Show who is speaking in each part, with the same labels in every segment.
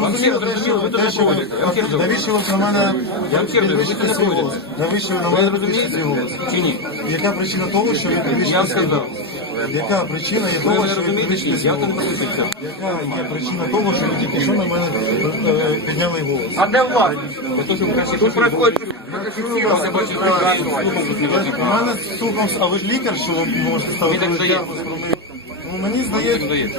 Speaker 1: зрозуміло,
Speaker 2: зрозуміло, ви дуже проводите. Я вам кажу.
Speaker 1: навіщо ви на мене свій голос? Навіщо ви на мене
Speaker 2: розумієте?
Speaker 1: свій голос?
Speaker 2: Чи ні?
Speaker 1: Яка причина того, що ви
Speaker 2: Я
Speaker 1: підвищите свій
Speaker 2: сказав.
Speaker 1: голос? Яка причина є
Speaker 2: Ви
Speaker 1: того,
Speaker 2: не
Speaker 1: що ви
Speaker 2: розумієте, чи
Speaker 1: підвищите свій
Speaker 2: Я
Speaker 1: голос?
Speaker 2: не.
Speaker 1: Яка є причина того, що ви тільки що на мене е, підняли голос?
Speaker 3: А де влада? Тут происходит.
Speaker 1: У мене слухом, а ви ж лікар, що ви можете ставити
Speaker 2: так
Speaker 1: про? Ну, мені здається.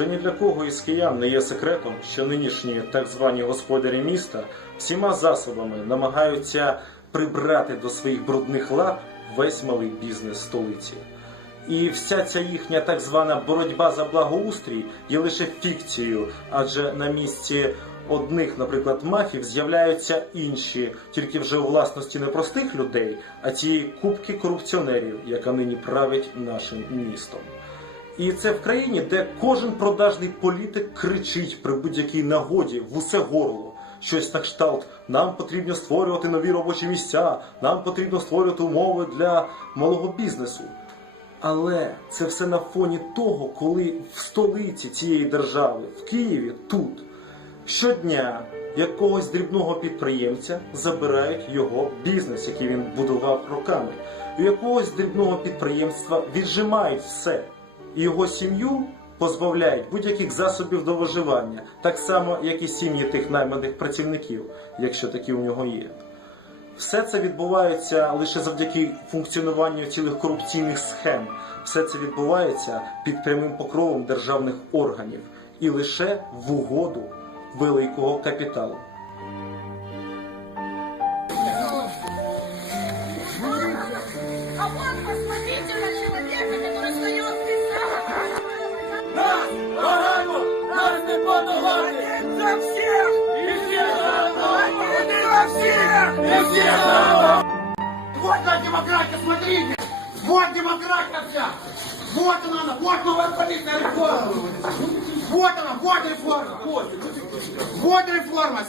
Speaker 4: Вже ні для кого із киян не є секретом, що нинішні так звані господарі міста всіма засобами намагаються прибрати до своїх брудних лап весь малий бізнес столиці. І вся ця їхня так звана боротьба за благоустрій є лише фікцією, адже на місці одних, наприклад, мафів з'являються інші, тільки вже у власності не простих людей, а цієї кубки корупціонерів, яка нині править нашим містом. І це в країні, де кожен продажний політик кричить при будь-якій нагоді в усе горло. Щось на кшталт. Нам потрібно створювати нові робочі місця, нам потрібно створювати умови для малого бізнесу. Але це все на фоні того, коли в столиці цієї держави, в Києві, тут, щодня якогось дрібного підприємця забирають його бізнес, який він будував роками. У якогось дрібного підприємства віджимають все. І його сім'ю позбавляють будь-яких засобів до виживання, так само, як і сім'ї тих найманих працівників, якщо такі у нього є. Все це відбувається лише завдяки функціонуванню цілих корупційних схем. Все це відбувається під прямим покровом державних органів і лише в угоду великого капіталу.
Speaker 5: Вот
Speaker 3: она демократия, смотрите! Вот демократия вся! Вот она, вот новая полиция реформа! Вот она, вот реформа! Вот, реформа!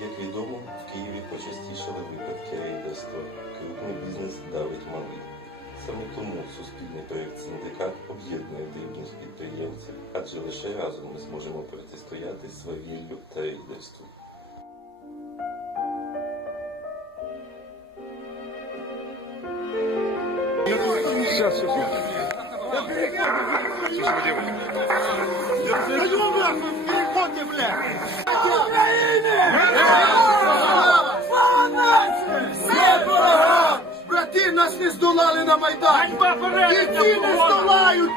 Speaker 6: Як відомо, в Києві почастішали випадки рейдерства. Малий. Саме тому суспільний проєкт синдикат об'єднує дрібних підприємців, адже лише разом ми зможемо протистояти свавіллю та рейдерству.
Speaker 3: Переходите, блядь! Здолали на Майдані!
Speaker 7: Ганьба
Speaker 3: І ці не здолають!